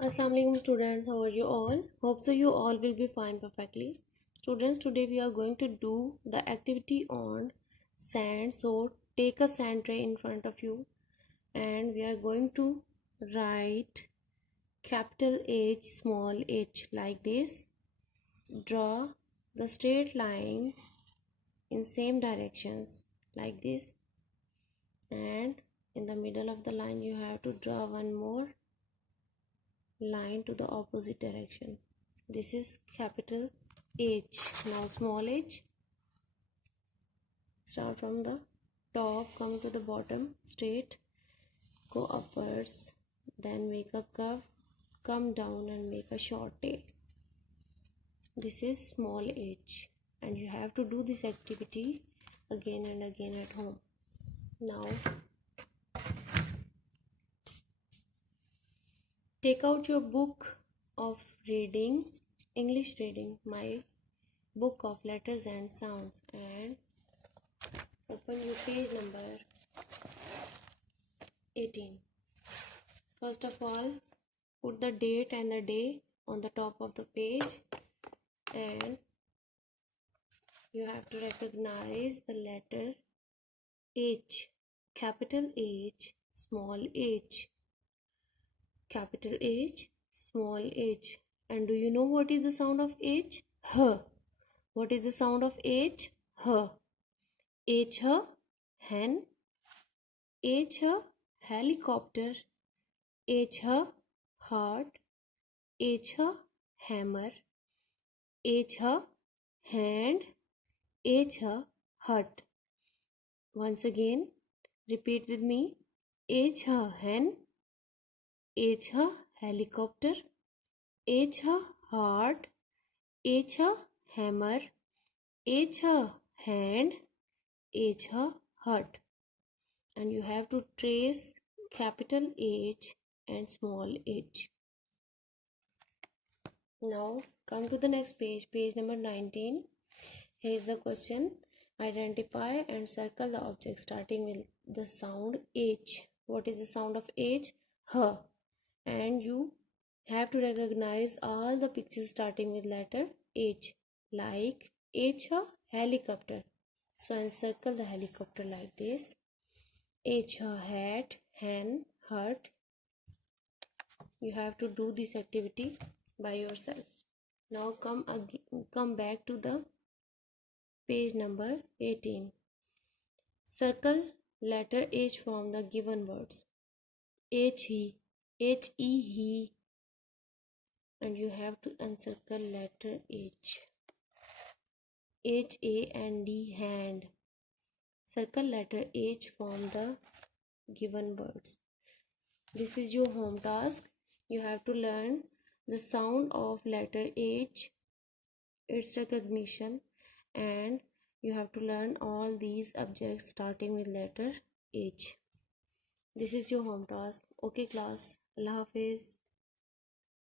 Assalamu alaikum students, how are you all? Hope so you all will be fine perfectly. Students, today we are going to do the activity on sand. So take a sand tray in front of you and we are going to write capital H, small h like this. Draw the straight lines in same directions like this, and in the middle of the line you have to draw one more line to the opposite direction. This is capital H. Now small h, start from the top, come to the bottom straight, go upwards, then make a curve, come down and make a short tail. This is small h, and you have to do this activity again and again at home. Now take out your book of reading, English reading, my book of letters and sounds, and open your page number 18. First of all, put the date and the day on the top of the page, and you have to recognize the letter H, capital H, small h, capital H, small h. And do you know what is the sound of H? H. What is the sound of H? H. H, hen. H, helicopter. H, heart. H, hammer. H, hand. H, hut. Once again, repeat with me. H, hen. H, helicopter. H, heart. H, hammer. H, hand. H, hut. And you have to trace capital H and small h. Now come to the next page, page number 19. Here is the question. Identify and circle the object starting with the sound H. What is the sound of H? H. And you have to recognize all the pictures starting with letter H, like H, helicopter. So encircle the helicopter like this. H, hat, hen, hut. You have to do this activity by yourself. Now come back to the page number 18. Circle letter H from the given words. H, he, he, and you have to encircle letter H. H, A and D, hand. Circle letter H from the given words. This is your home task. You have to learn the sound of letter H, its recognition, and you have to learn all these objects starting with letter H. This is your home task. Okay class, Allah Hafiz.